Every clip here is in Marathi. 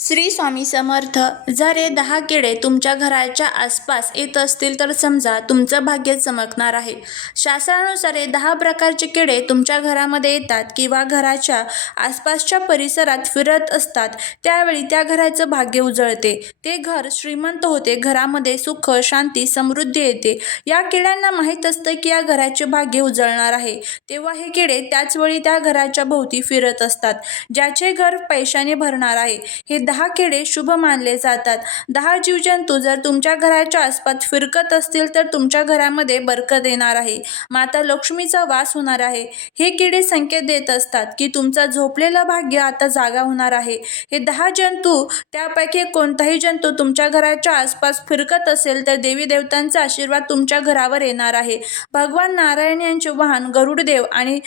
श्री स्वामी समर्थ जर हे दहा किडे तुमच्या घराच्या आसपास येत असतील तर समजा तुमचं भाग्य चमकणार आहे. शास्त्रानुसार हे दहा प्रकारचे किडे तुमच्या घरामध्ये येतात किंवा घराच्या आसपासच्या परिसरात फिरत असतात. त्यावेळी त्या घराचं भाग्य उजळते. ते घर श्रीमंत होते. घरामध्ये सुख शांती समृद्धी येते. या किड्यांना माहीत असतं की या घराचे भाग्य उजळणार आहे. तेव्हा हे किडे त्याचवेळी त्या घराच्या भोवती फिरत असतात. ज्याचे घर पैशाने भरणार आहे. हे दहा किडे शुभ मानले जातात. दहा जीवजंतू जर तुमच्या घराच्या आसपास फिरकत असतील तर तुमच्या घरामध्ये बरकत येणार आहे. माता लक्ष्मीचा वास होणार आहे. हे किडे संकेत देत असतात की तुमचा झोपलेलं भाग्य आता जागा होणार आहे. हे दहा जंतू त्यापैकी कोणताही जंतू तुमच्या घराच्या आसपास फिरकत असेल तर देवी देवतांचा आशीर्वाद तुमच्या घरावर येणार आहे. भगवान नारायण यांचे वाहन गरुडदेव आणि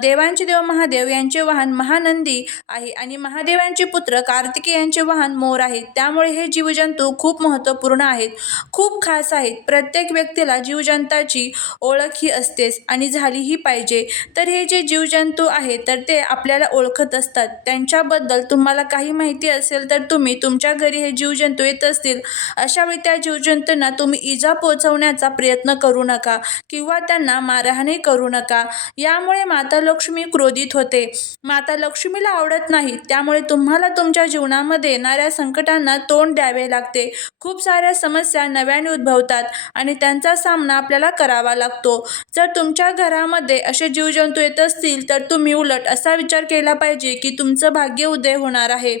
देवांचे देव महादेव यांचे वाहन महानंदी आहे आणि महादेवांचे पुत्र कार्तिकी यांचे वाहन मोर आहेत. त्यामुळे हे जीवजंतू खूप महत्त्वपूर्ण आहेत. खूप खास आहेत. प्रत्येक व्यक्तीला जीवजंताची ओळख ही असतेच आणि झालीही पाहिजे. तर हे जे जीवजंतू आहेत तर ते आपल्याला ओळखत असतात. त्यांच्याबद्दल तुम्हाला काही माहिती असेल तर तुम्ही तुमच्या घरी हे जीवजंतू येत असतील. अशावेळी त्या जीवजंतूंना तुम्ही इजा पोचवण्याचा प्रयत्न करू नका किंवा त्यांना मारहाणी करू नका. यामुळे माता लक्ष्मी क्रोधित होते. माता लक्ष्मीला आवडत नाही. त्यामुळे तुम्हाला तुमच्या जीवनामध्ये येणाऱ्या संकटांना तोंड द्यावे लागते. खूप साऱ्या समस्या नव्याने उद्भवतात आणि त्यांचा सामना आपल्याला करावा लागतो. जर तुमच्या घरामध्ये असे जीवजंतू येत असतील तर तुम्ही उलट असा विचार केला पाहिजे की तुमचं भाग्य उदय होणार आहे.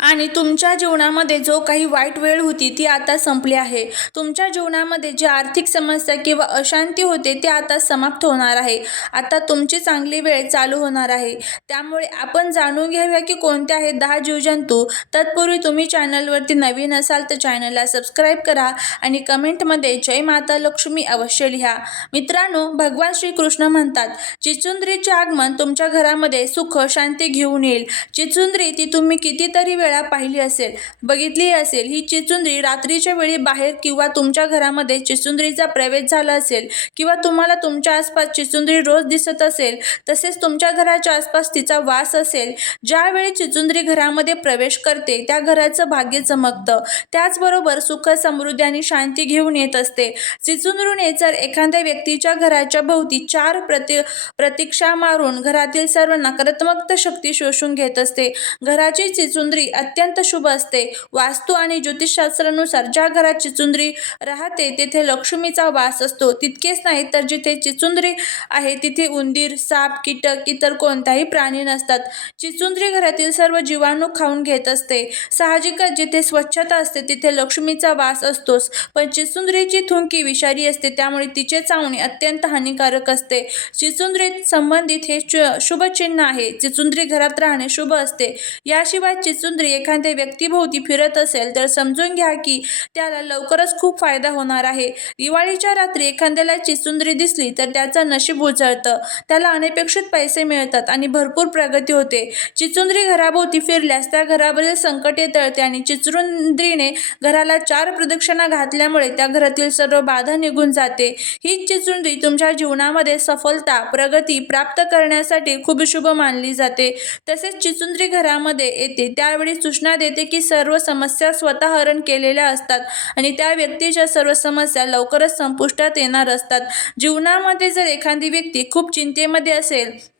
आणि तुमच्या जीवनामध्ये जो काही वाईट वेळ होती ती आता संपली आहे. तुमच्या जीवनामध्ये जी आर्थिक समस्या किंवा अशांती होते ते आता समाप्त होणार आहे. आता तुमची चांगली वेळ चालू होणार आहे. त्यामुळे आपण जाणून घेऊया की कोणते आहेत दहा जीवजंतू. तत्पूर्वी तुम्ही चॅनलवरती नवीन असाल तर चॅनलला सबस्क्राईब करा आणि कमेंटमध्ये जय माता लक्ष्मी अवश्य लिहा. मित्रांनो भगवान श्रीकृष्ण म्हणतात चिचुंद्रीचे आगमन तुमच्या घरामध्ये सुख शांती घेऊन येईल. चिचुंद्री ती तुम्ही कितीतरी वेळ पाहिली असेल बघितली असेल ही चिचुंद्री रात्रीच्या वेळी बाहेर किंवा तुमच्या घरामध्ये चिचुंद्रीचा प्रवेश झाला असेल किंवा तुम्हाला तुमच्या आसपास चिचुंद्री रोज दिसत असेल तसेच तुमच्या घराच्या आसपास तिचा वास असेल ज्यावेळी चिचुंद्री घरामध्ये प्रवेश करते त्या घराचं भाग्य चमकतं. त्याचबरोबर सुख समृद्धी आणि शांती घेऊन येत असते. चिचुंद्रूने जर एखाद्या व्यक्तीच्या घराच्या भोवती चार प्रति प्रतीक्षा मारून घरातील सर्व नकारात्मक शक्ती शोषून घेत असते. घराची चिचुंद्री अत्यंत शुभ असते. वास्तू आणि ज्योतिषशास्त्रानुसार ज्या घरात चिचुंद्री राहते तेथे लक्ष्मीचा वास असतो. तितकेच नाही तर जिथे चिचुंद्री आहे तिथे उंदीर साप कीटक इतर कोणताही प्राणी नसतात. चिचुंद्री घरातील सर्व जीवाणू खाऊन घेत असते. साहजिकच जिथे स्वच्छता असते तिथे लक्ष्मीचा वास असतोच. पण चिचुंद्रीची थुंकी विषारी असते त्यामुळे तिचे चावणे अत्यंत हानिकारक असते. चिचुंद्रीत संबंधित हे शुभ चिन्ह आहे. चिचुंद्री घरात राहणे शुभ असते. याशिवाय चिचुंद्री एखाद्या व्यक्तीभोवती फिरत असेल तर समजून घ्या की त्याला लवकरच खूप फायदा होणार आहे. दिवाळीच्या रात्री एखाद्याला चिसुंदरी दिसली तर त्याचं नशीब उजळतं. त्याला अनपेक्षित पैसे मिळतात आणि भरपूर प्रगती होते. चिचुंदरी घराभोवती फिरल्यास त्या घरावरील संकटे टळते आणि चिचुंद्रीने घराला चार प्रदक्षिणा घातल्यामुळे त्या घरातील सर्व बाधा निघून जाते. ही चिचुंद्री तुमच्या जीवनामध्ये सफलता प्रगती प्राप्त करण्यासाठी खूप शुभ मानली जाते. तसेच चिचुंद्री घरामध्ये येते. त्यावेळी सूचना देते की सर्व समस्या स्वतः हरण केलेल्या असतात आणि त्या व्यक्तीच्या सर्व समस्या लवकरच संपुष्टात येणार असतात. जीवनामध्ये जर एखादी व्यक्ती खूप चिंतेमध्ये असेल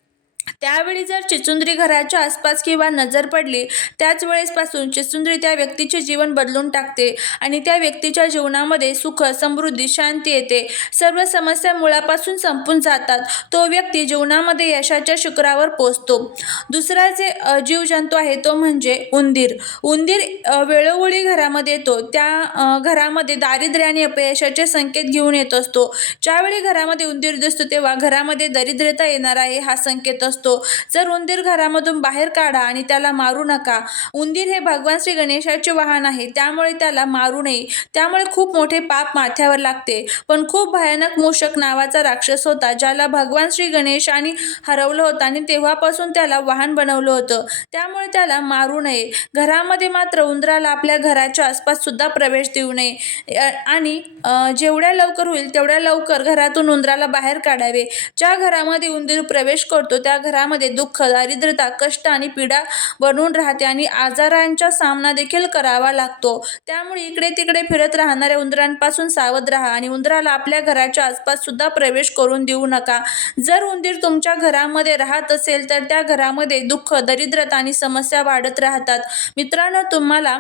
त्यावेळी जर चिचुंद्री घराच्या आसपास किंवा नजर पडली त्याच वेळेसपासून चिचुंद्री त्या व्यक्तीचे जीवन बदलून टाकते आणि त्या व्यक्तीच्या जीवनामध्ये सुख समृद्धी शांती येते. सर्व समस्या मुळापासून संपून जातात. तो व्यक्ती जीवनामध्ये यशाच्या शिखरावर पोचतो. दुसरा जे जीवजंतू आहे तो म्हणजे उंदीर. उंदीर वेळोवेळी घरामध्ये येतो. त्या घरामध्ये दारिद्र्य आणि अपयशाचे संकेत घेऊन येत असतो. ज्यावेळी घरामध्ये उंदीर दिसतो तेव्हा घरामध्ये दरिद्रता येणार आहे हा संकेत असतो. जर उंदीर घरामधून बाहेर काढा आणि त्याला मारू नका. उंदीर हे भगवान श्री गणेशाचे वाहन आहे. त्यामुळे त्याला मारू नये. त्यामुळे खूप मोठे पाप माथ्यावर लागते. पण खूप भयानक मूषक नावाचा राक्षस होता ज्याला भगवान श्री गणेशाने हरवलं होतं आणि तेव्हापासून त्याला वाहन बनवलं होतं. त्यामुळे त्याला मारू नये. घरामध्ये मात्र उंदराला आपल्या घराच्या आसपास सुद्धा प्रवेश देऊ नये. आणि जेवढ्या लवकर होईल तेवढ्या लवकर घरातून उंदराला बाहेर काढावे. ज्या घरामध्ये उंदीर प्रवेश करतो त्या घरामध्ये दुःख दारिद्रता कष्ट आणि पीडा बनून राहते आणि आजारांचा सामना देखील करावा लागतो. त्यामुळे इकडे तिकडे फिरत राहणाऱ्या उंदरांपासून सावध राहा आणि उंदराला आपल्या घराच्या आसपास सुद्धा प्रवेश करून देऊ नका. जर उंदीर तुमच्या घरामध्ये राहत असेल तर त्या घरामध्ये दुःख दरिद्रता आणि समस्या वाढत राहतात. मित्रांनो तुम्हाला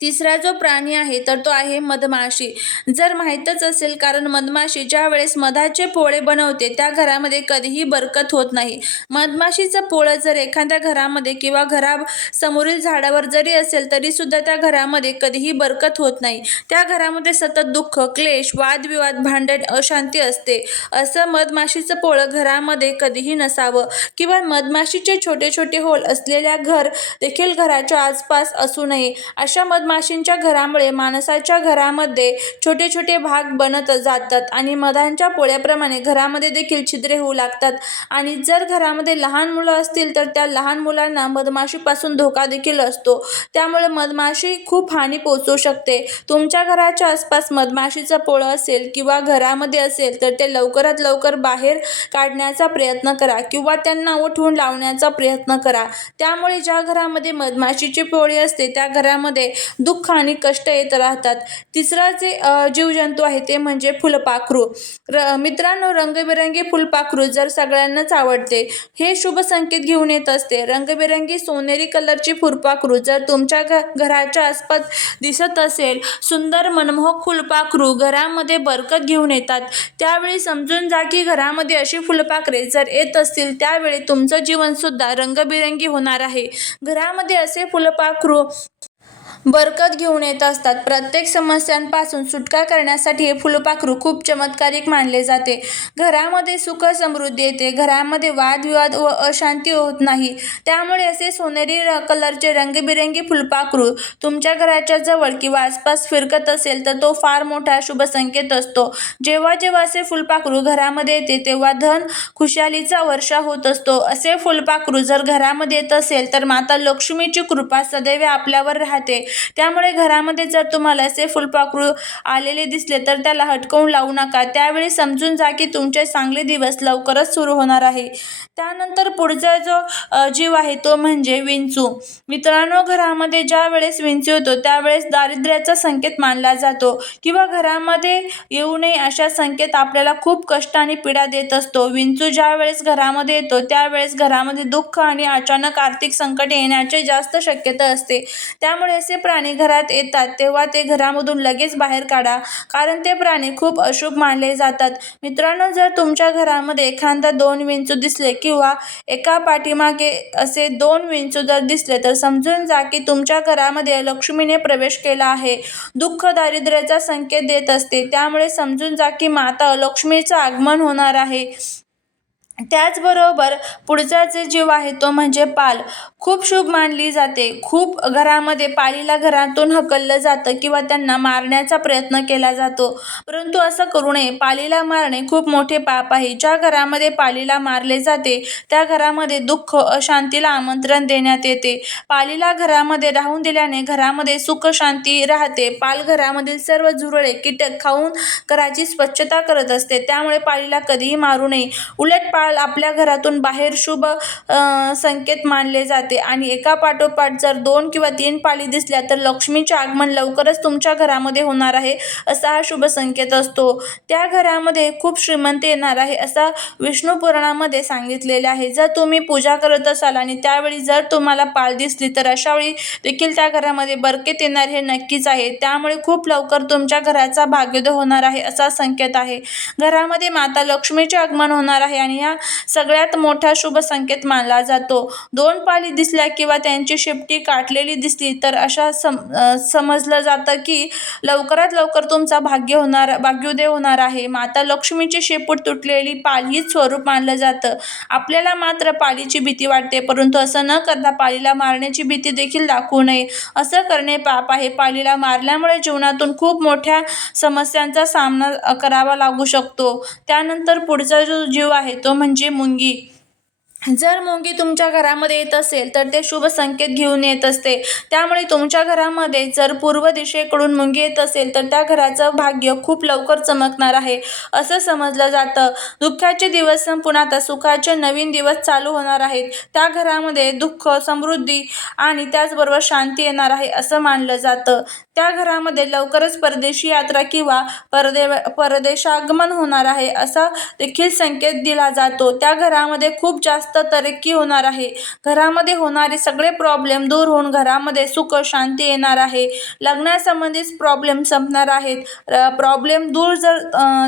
तिसरा जो प्राणी आहे तर तो आहे मधमाशी. जर माहीतच असेल कारण मधमाशी ज्या वेळेस मधाचे पोळे बनवते त्या घरामध्ये कधीही बरकत होत नाही. मधमाशीचं पोळं जर एखाद्या घरामध्ये किंवा घरासमोरील झाडावर जरी असेल तरी सुद्धा त्या घरामध्ये कधीही बरकत होत नाही. त्या घरामध्ये सतत दुःख क्लेश वादविवाद भांडण अशांती असते. असं मधमाशीचं पोळं घरामध्ये कधीही नसावं. किंवा मधमाशीचे छोटे छोटे होल असलेल्या घर देखील घराच्या आसपास असू नये. अशा मधमाशींच्या घरामुळे माणसाच्या घरामध्ये छोटे छोटे भाग बनत जातात आणि मधांच्या पोळ्याप्रमाणे घरामध्ये देखील छिद्रे होऊ लागतात. आणि जर घरामध्ये लहान मुलं असतील तर त्या लहान मुलांना मधमाशीपासून धोका देखील असतो. त्यामुळे मधमाशी खूप हानी पोचवू शकते. तुमच्या घराच्या आसपास मधमाशीचं पोळं असेल किंवा घरामध्ये असेल तर ते लवकरात लवकर बाहेर काढण्याचा प्रयत्न करा किंवा त्यांना उठवून लावण्याचा प्रयत्न करा. त्यामुळे ज्या घरामध्ये मधमाशीची पोळी असते त्या घरामध्ये दुःख आणि कष्ट येत राहतात. तिसरा जे जीवजंतू आहे ते म्हणजे फुलपाखरू. र मित्रांनो रंगबिरंगी फुलपाखरू जर सगळ्यांनाच आवडते हे शुभ संकेत घेऊन येत असते. रंगबिरंगी सोनेरी कलरची फुलपाखरू जर तुमच्या घ घराच्या आसपास दिसत असेल सुंदर मनमोहक फुलपाखरू घरामध्ये बरकत घेऊन येतात. त्यावेळी समजून जा की घरामध्ये अशी फुलपाखरे जर येत असतील त्यावेळी तुमचं जीवनसुद्धा रंगबिरंगी होणार आहे. घरामध्ये असे फुलपाखरू बरकत घेऊन येत असतात. प्रत्येक समस्यांपासून सुटका करण्यासाठी हे फुलपाखरू खूप चमत्कारिक मानले जाते. घरामध्ये सुख समृद्धी येते. घरामध्ये वादविवाद व अशांती होत नाही. त्यामुळे असे सोनेरी कलरचे रंगीबिरंगी फुलपाखरू तुमच्या घराच्या जवळ किंवा आसपास फिरकत असेल तर तो फार मोठा शुभ संकेत असतो. जेव्हा जेव्हा असे फुलपाखरू घरामध्ये येते तेव्हा धन खुशालीचा वर्षा होत असतो. असे फुलपाखरू जर घरामध्ये येत असेल तर माता लक्ष्मीची कृपा सदैव आपल्यावर राहते. त्यामुळे घरामध्ये जर तुम्हाला असे फुलपाखरू आलेले दिसले तर त्याला हटकवून लावू नका. त्यावेळी समजून जा की तुमचे चांगले दिवस लवकरच सुरू होणार आहे. त्यानंतर पुढचा जो जीव आहे तो म्हणजे विंचू. मित्रांनो घरामध्ये ज्या वेळेस विंचू येतो त्यावेळेस दारिद्र्याचा संकेत मानला जातो किंवा घरामध्ये येऊ नये अशा संकेत आपल्याला खूप कष्ट आणि पीडा देत असतो. विंचू ज्या वेळेस घरामध्ये येतो त्यावेळेस घरामध्ये दुःख आणि अचानक आर्थिक संकट येण्याची जास्त शक्यता असते. त्यामुळे असे प्राणी घरात येतात तेव्हा ते घरामधून लगेच बाहेर काढा कारण ते प्राणी खूप अशुभ मानले जातात. मित्रांनो जर तुमच्या घरामध्ये एखादा दोन विंचू दिसले किंवा एका पाठीमागे असे दोन विंचू जर दिसले तर समजून जा की तुमच्या घरामध्ये लक्ष्मीने प्रवेश केला आहे. दुःख दारिद्र्याचा संकेत देत असते. त्यामुळे समजून जा की माता लक्ष्मीचं आगमन होणार आहे. त्याचबरोबर पुढचा जे जीव आहे तो म्हणजे पाल. खूप शुभ मानली जाते. खूप घरामध्ये पालीला घरातून हकललं जातं किंवा त्यांना मारण्याचा प्रयत्न केला जातो. परंतु असं करू नये. पालीला मारणे खूप मोठे पाप आहे. ज्या घरामध्ये पालीला मारले जाते त्या घरामध्ये दुःख अशांतीला आमंत्रण देण्यात येते. पालीला घरामध्ये राहून दिल्याने घरामध्ये सुख शांती राहते. पाल घरामधील सर्व झुरळे कीटक खाऊन घराची स्वच्छता करत असते. त्यामुळे पालीला कधीही मारू नये. उलट काळ आपल्या घरातून बाहेर शुभ संकेत मानले जाते. आणि एका पाठोपाठ जर दोन किंवा तीन पाली दिसल्या तर लक्ष्मीचे आगमन लवकरच तुमच्या घरामध्ये होणार आहे असा हा शुभ संकेत असतो. त्या घरामध्ये खूप श्रीमंत येणार आहे असा विष्णू पुराणामध्ये सांगितलेले आहे. जर तुम्ही पूजा करत असाल आणि त्यावेळी जर तुम्हाला पाल दिसली तर अशा वेळी देखील त्या घरामध्ये बरकेत येणार हे नक्कीच आहे. त्यामुळे खूप लवकर तुमच्या घराचा भाग्योदय होणार आहे असा संकेत आहे. घरामध्ये माता लक्ष्मीचे आगमन होणार आहे आणि या सगळ्यात मोठा शुभ संकेत मानला जातो. दोन पाली दिसल्या किंवा त्यांची शेपटी काटलेली दिसली तर अशा सम समजलं जातं की लवकरात लवकर तुमचा भाग्य होणार भाग्योदय होणार आहे. माता लक्ष्मीची शेपूट तुटलेली पाल हीच स्वरूप मानलं जातं. आपल्याला मात्र पालीची भीती वाटते परंतु असं न करता पालीला मारण्याची भीती देखील दाखवू नये. असं करणे पाप आहे. पालीला मारल्यामुळे जीवनातून खूप मोठ्या समस्यांचा सामना करावा लागू शकतो. त्यानंतर पुढचा जो जीव आहे तो म्हणजे मुंगी जर मुंगी तुमच्या घरामध्ये येत असेल तर ते शुभ संकेत घेऊन येत असते. त्यामुळे तुमच्या घरामध्ये जर पूर्व दिशेकडून मुंगी येत असेल तर त्या घराचं भाग्य खूप लवकर चमकणार आहे असं समजलं जातं. दुःखाचे दिवस संपून आता सुखाचे नवीन दिवस चालू होणार आहेत. त्या घरामध्ये दुःख समृद्धी आणि त्याचबरोबर शांती येणार आहे असं मानलं जातं. त्या घरामध्ये लवकरच परदेशी यात्रा किंवा परदे परदेशागमन होणार आहे असा देखील संकेत दिला जातो. त्या घरामध्ये खूप जास्त जास्त तरक्की होणार आहे. घरामध्ये होणारे सगळे प्रॉब्लेम दूर होऊन घरामध्ये सुख शांती येणार आहे. लग्नासंबंधीच प्रॉब्लेम संपणार आहेत. प्रॉब्लेम दूर जर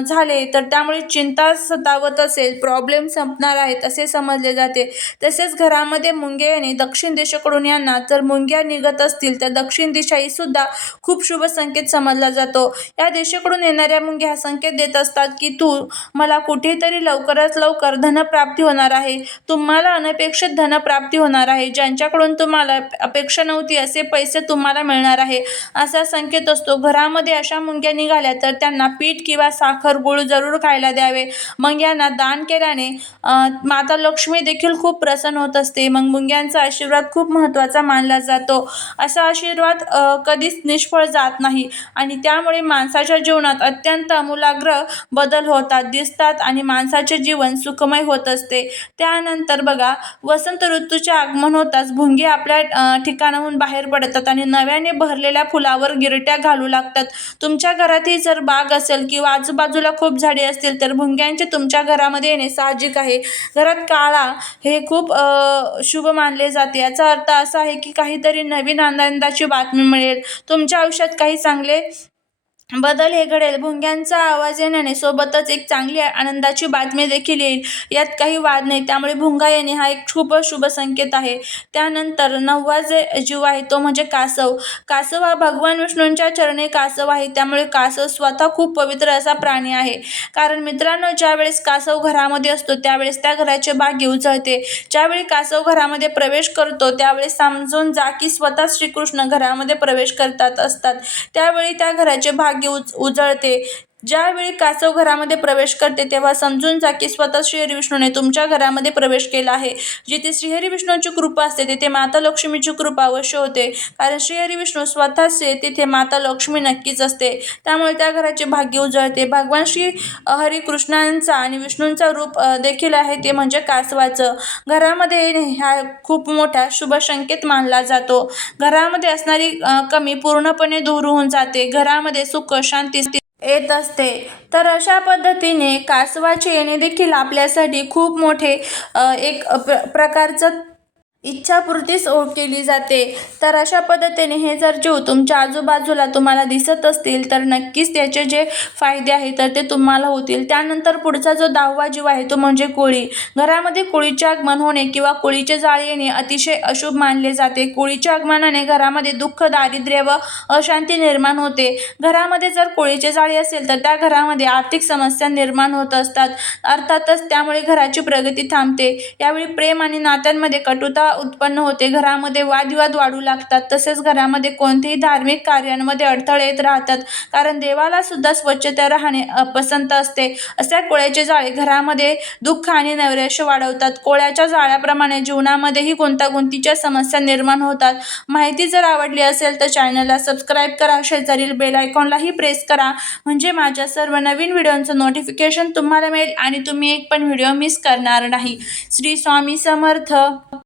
झाले तर त्यामुळे चिंता सतावत असेल. प्रॉब्लेम संपणार आहेत असे समजले जाते. तसेच घरामध्ये मुंग्या येणे दक्षिण दिशेकडून यांना जर मुंग्या निघत असतील तर दक्षिण दिशा ही सुद्धा खूप शुभ संकेत समजला जातो. या दिशेकडून येणाऱ्या मुंग्या हा संकेत देत असतात की तू मला कुठेतरी लवकरात लवकर धनप्राप्ती होणार आहे. तुम्हाला अनपेक्षित धनप्राप्ती होणार आहे. ज्यांच्याकडून तुम्हाला अपेक्षा नव्हती असे पैसे तुम्हाला मिळणार आहे. असा संकेत असतो. घरामध्ये अशा मुंग्या निघाल्या तर त्यांना पीठ किंवा साखर गुळ जरूर खायला द्यावे. मग यांना दान केल्याने माता लक्ष्मी देखील खूप प्रसन्न होत असते. मग मुंग्यांचा आशीर्वाद खूप महत्त्वाचा मानला जातो. असा आशीर्वाद कधीच निष्फळ जात नाही. आणि त्यामुळे माणसाच्या जीवनात अत्यंत अमूलाग्र बदल होतात. दिसतात आणि माणसाचे जीवन सुखमय होत असते. त्यानंतर बघा वसंत ऋतूचे आगमन होताच भुंगे आपल्या ठिकाणाहून बाहेर पडतात आणि नव्याने भरलेल्या फुलावर गिरट्या घालू लागतात. तुमच्या घरातही जर बाग असेल किंवा आजूबाजूला खूप झाडे असतील तर भुंग्यांचे तुमच्या घरामध्ये येणे साहजिक आहे. घरात काळा हे खूप शुभ मानले जाते. याचा अर्थ असा आहे की काहीतरी नवीन आनंदाची बातमी मिळेल. तुमच्या आयुष्यात काही चांगले बदल हे घडेल. भुंग्यांचा आवाज येण्याने सोबतच एक चांगली आनंदाची बातमी देखील येईल. यात काही वाद नाही. त्यामुळे भुंगा येणे हा एक खूप शुभ संकेत आहे. त्यानंतर नववा जे जीव आहे तो म्हणजे कासव. कासव हा भगवान विष्णूंच्या चरणी कासव आहे. त्यामुळे कासव स्वतः खूप पवित्र असा प्राणी आहे. कारण मित्रांनो ज्यावेळेस कासव घरामध्ये असतो त्यावेळेस त्या घराचे भाग्य उजळते. ज्यावेळी कासव घरामध्ये प्रवेश करतो त्यावेळेस समजून जा की स्वतः श्रीकृष्ण घरामध्ये प्रवेश करतात असतात. त्यावेळी त्या घराचे भाग्य उज उजळते. ज्यावेळी कासव घरामध्ये प्रवेश करते तेव्हा समजून जा की स्वतः श्रीहरी विष्णूने तुमच्या घरामध्ये प्रवेश केला आहे. जिथे श्रीहरी विष्णूची कृपा असते तिथे माता लक्ष्मीची कृपा अवश्य होते. कारण श्रीहरी विष्णू स्वतःच तिथे माता लक्ष्मी नक्कीच असते. त्यामुळे त्या घराचे भाग्य उजळते. भगवान श्री हरिकृष्णांचा आणि विष्णूंचा रूप देखील आहे ते म्हणजे कासवाचं. घरामध्ये येणे हा खूप मोठा शुभ संकेत मानला जातो. घरामध्ये असणारी कमी पूर्णपणे दूर होऊन जाते. घरामध्ये सुख शांती येत असते. तर अशा पद्धतीने कासवाचे येणे देखील आपल्यासाठी खूप मोठे एक प्र प्रकारचं इच्छापूर्तीच ओढ केली जाते. तर अशा पद्धतीने हे जर जीव तुमच्या आजूबाजूला तुम्हाला दिसत असतील तर नक्कीच त्याचे जे फायदे आहेत तर ते तुम्हाला होतील. त्यानंतर पुढचा जो दहावा जीव आहे तो म्हणजे कोळी. घरामध्ये कोळीचे आगमन होणे किंवा कोळीचे जाळी येणे अतिशय अशुभ मानले जाते. कोळीच्या आगमनाने घरामध्ये दुःख दारिद्र्य व अशांती निर्माण होते. घरामध्ये जर कोळीचे जाळी असेल तर त्या घरामध्ये आर्थिक समस्या निर्माण होत असतात. अर्थातच त्यामुळे घराची प्रगती थांबते. यावेळी प्रेम आणि नात्यांमध्ये कटुता उत्पन्न होते. घरामध्ये वादविवाद वाढू लागतात. तसेच घरामध्ये कोणतेही धार्मिक कार्यांमध्ये अडथळे येत राहतात. कारण देवाला सुद्धा स्वच्छता राहणे पसंत असते. अशा कोळ्याचे जाळे घरामध्ये दुःख आणि नैराश्य वाढवतात. कोळ्याच्या जाळ्याप्रमाणे जीवनामध्येही गुंतागुंतीच्या समस्या निर्माण होतात. माहिती जर आवडली असेल तर चॅनलला सबस्क्राईब करा. शेजारील बेल आयकॉनलाही प्रेस करा. म्हणजे माझ्या सर्व नवीन व्हिडिओंचं नोटिफिकेशन तुम्हाला मिळेल आणि तुम्ही एक पण व्हिडिओ मिस करणार नाही. श्री स्वामी समर्थ.